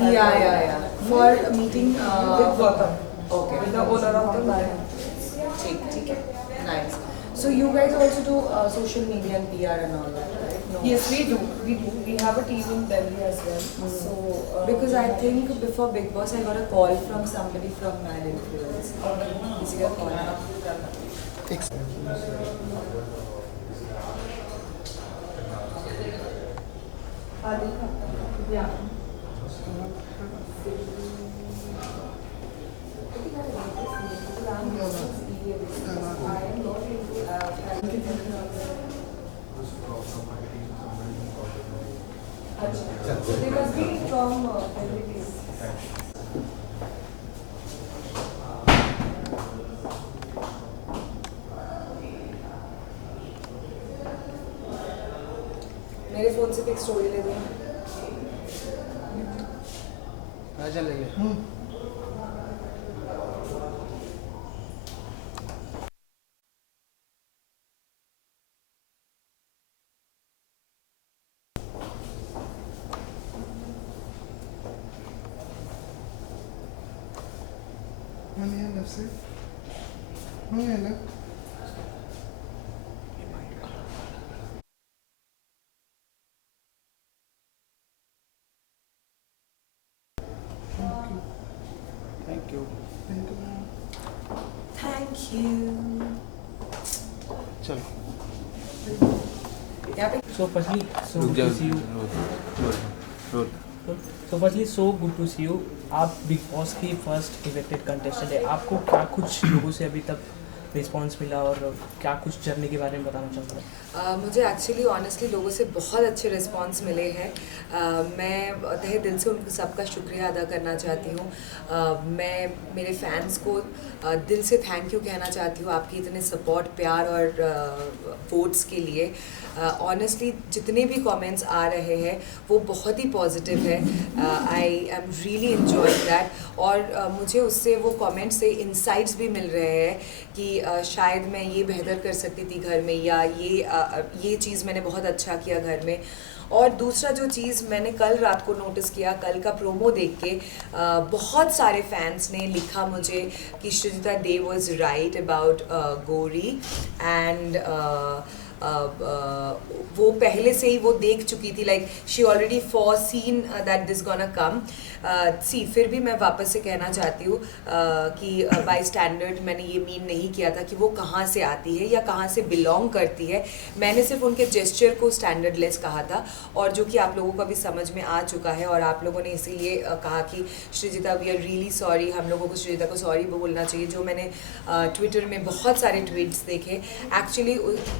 Yeah. For meeting with Gautam. Okay. With the owner of the bar. ठीक है. Nice. So you guys also do social media and PR and all that, right? No. Yes, we do. We have a team in Delhi as well. So Because I think before Big Boss, I got a call from somebody from Mad Influence. Is he a call? yeah. They must be from every place. मेरे phone से भी एक story ले दो. चलेंगे. Thank you. Thank you. चलो. यहाँ पे So firstly, so good to see you. Role. So firstly, so good to see you. आप बिग बॉस की फर्स्ट इलेक्टेड कंटेस्टेंट है. आपको क्या कुछ लोगों से अभी तक रिस्पांस मिला और क्या कुछ जर्नी के बारे में बताना चाहता हूँ? मुझे एक्चुअली ऑनेस्टली लोगों से बहुत अच्छे रिस्पांस मिले हैं. मैं तहे दिल से उनको सबका शुक्रिया अदा करना चाहती हूँ. मैं मेरे फैंस को दिल से थैंक यू कहना चाहती हूँ आपकी इतने सपोर्ट, प्यार और वोट्स के लिए. ऑनेस्टली जितने भी कमेंट्स आ रहे हैं वो बहुत ही पॉजिटिव है. I am really enjoying that. और मुझे उससे वो कमेंट्स से इंसाइट्स भी मिल रहे हैं कि शायद मैं ये बेहतर कर सकती थी घर में, या ये चीज़ मैंने बहुत अच्छा किया घर में. और दूसरा जो चीज़ मैंने कल रात को नोटिस किया, कल का प्रोमो देख के बहुत सारे फैंस ने लिखा मुझे कि Shrujita De was right about Gauri. And वो पहले से ही वो देख चुकी थी, like she already foreseen that this gonna come. See फिर भी मैं वापस से कहना चाहती हूँ कि बाय स्टैंडर्ड मैंने ये मीन नहीं किया था कि वो कहाँ से आती है या कहाँ से बिलोंग करती है. मैंने सिर्फ उनके जेस्चर को स्टैंडर्डलेस कहा था, और जो कि आप लोगों को अभी समझ में आ चुका है. और आप लोगों ने इसीलिए कहा कि श्रुजिता वी आर रियली सॉरी, हम लोगों को श्रुजिता को सॉरी बोलना चाहिए. जो मैंने ट्विटर में बहुत सारे ट्वीट्स देखे, एक्चुअली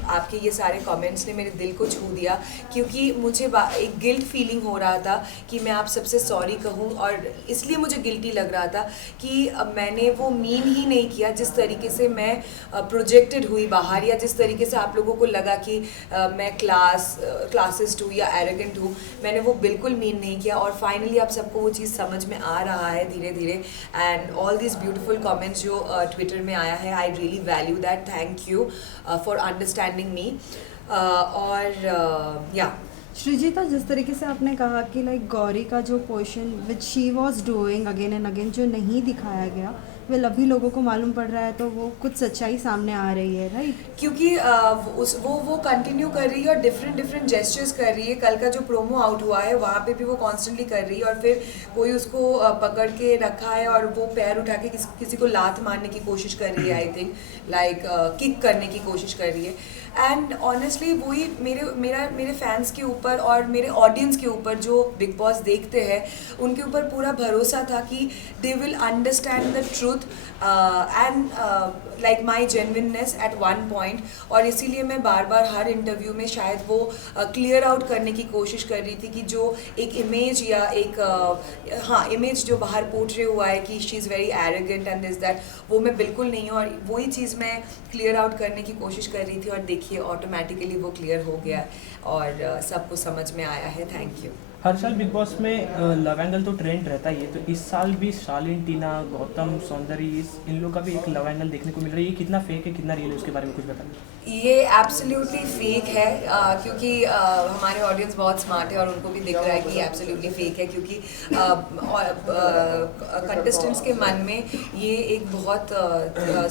आपके ये सारे कमेंट्स ने मेरे दिल को छू दिया, क्योंकि मुझे एक गिल्ट फीलिंग हो रहा था कि मैं आप सबसे सॉरी कहूँ. और इसलिए मुझे गिल्टी लग रहा था कि मैंने वो मीन ही नहीं किया. जिस तरीके से मैं प्रोजेक्टेड हुई बाहर, या जिस तरीके से आप लोगों को लगा कि मैं क्लासिस्ट हूँ या एरोगेंट हूँ, मैंने वो बिल्कुल मीन नहीं किया. और फाइनली आप सबको वो चीज़ समझ में आ रहा है धीरे धीरे. And all this beautiful comments जो ट्विटर में आया है, I really value that. Thank you for understanding me. और या श्रुजिता, जिस तरीके से आपने कहा कि लाइक गौरी का जो portion which she was doing again and again जो नहीं दिखाया गया, वेल अभी लोगों को मालूम पड़ रहा है, तो वो कुछ सच्चाई सामने आ रही है, राइट? क्योंकि वो कंटिन्यू कर रही है और डिफरेंट जेस्चर्स कर रही है. कल का जो प्रोमो आउट हुआ है वहाँ पे भी वो कॉन्स्टेंटली कर रही है. और फिर कोई उसको पकड़ के रखा है और वो पैर उठा के किसी को लात मारने की कोशिश कर रही है. आई थिंक लाइक किक करने की कोशिश कर रही है. एंड ऑनेस्टली वही मेरे फैंस के ऊपर और मेरे ऑडियंस के ऊपर जो बिग बॉस देखते हैं, उनके ऊपर पूरा भरोसा था कि they will understand the truth and like my genuineness at one point. और इसीलिए मैं बार बार हर इंटरव्यू में शायद वो क्लियर आउट करने की कोशिश कर रही थी कि जो एक इमेज या एक इमेज जो बाहर पोर्ट्रे हुआ है कि she is very arrogant and this that, वो मैं बिल्कुल नहीं हूँ. और वही चीज़ मैं क्लियर आउट करने की कोशिश कर रही थी. और देखिए ऑटोमेटिकली वो क्लियर हो गया और सबको समझ में आया है. Thank you. हर साल बिग बॉस में लव एंगल तो ट्रेंड रहता ही है, तो इस साल भी शालीन, टीना, गौतम, सौंदर्य, इन लोग का भी एक लव एंगल देखने को मिल रहा है। ये कितना फेक है, कितना रियल है, उसके बारे में कुछ बताइए। ये एब्सोल्युटली फेक है, क्योंकि हमारे ऑडियंस बहुत स्मार्ट है और उनको भी दिख रहा है कि ये एब्सोल्युटली फेक है, क्योंकि कंटेस्टेंट्स के मन में ये एक बहुत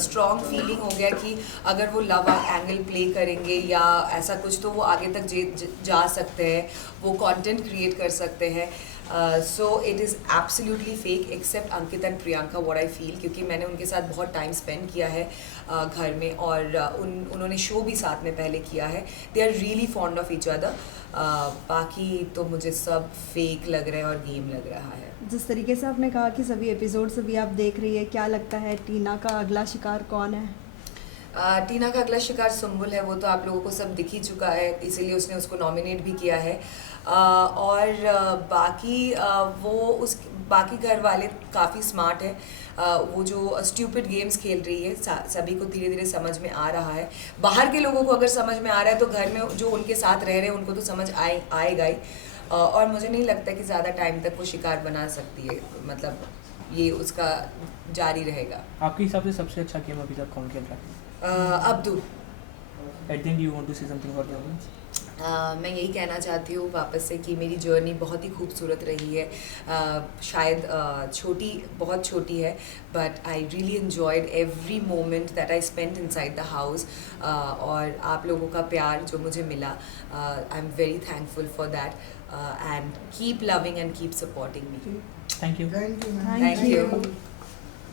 स्ट्रॉन्ग फीलिंग हो गया कि अगर वो लव एंगल प्ले करेंगे या ऐसा कुछ तो वो आगे तक जा सकते हैं, वो कंटेंट क्रिएट कर सकते हैं। So it is absolutely fake except Ankit and Priyanka, what I feel, क्योंकि मैंने उनके साथ बहुत टाइम स्पेंड किया है घर में, और उन्होंने शो भी साथ में पहले किया है। They are really fond of each other. बाकी तो मुझे सब फेक लग रहा है और गेम लग रहा है। जिस तरीके से आपने कहा कि सभी एपिसोड्स अभी आप देख रही है, क्या लगता है टीना का अगला शिकार कौन है? टीना का अगला शिकार सुम्बुल है, वो तो आप लोगों को सब दिख ही चुका है, इसीलिए उसने उसको नॉमिनेट भी किया है। और बाकी घर वाले काफ़ी स्मार्ट है। वो जो स्ट्यूपिड गेम्स खेल रही है, सभी को धीरे धीरे समझ में आ रहा है। बाहर के लोगों को अगर समझ में आ रहा है तो घर में जो उनके साथ रह रहे हैं उनको तो समझ आएगा ही। और मुझे नहीं लगता कि ज़्यादा टाइम तक वो शिकार बना सकती है, मतलब ये उसका जारी रहेगा। आपके हिसाब से सबसे अच्छा गेम अभी तक कौन खेल रहा है? Abdu. At the end you want to say something for the audience? मैं यही कहना चाहती हूँ वापस से कि मेरी जर्नी बहुत ही खूबसूरत रही है। शायद बहुत छोटी है, but I really enjoyed every moment that I spent inside the house. और आप लोगों का प्यार जो मुझे मिला, I am very thankful for that, and keep loving and keep supporting me. Thank you. Thank you.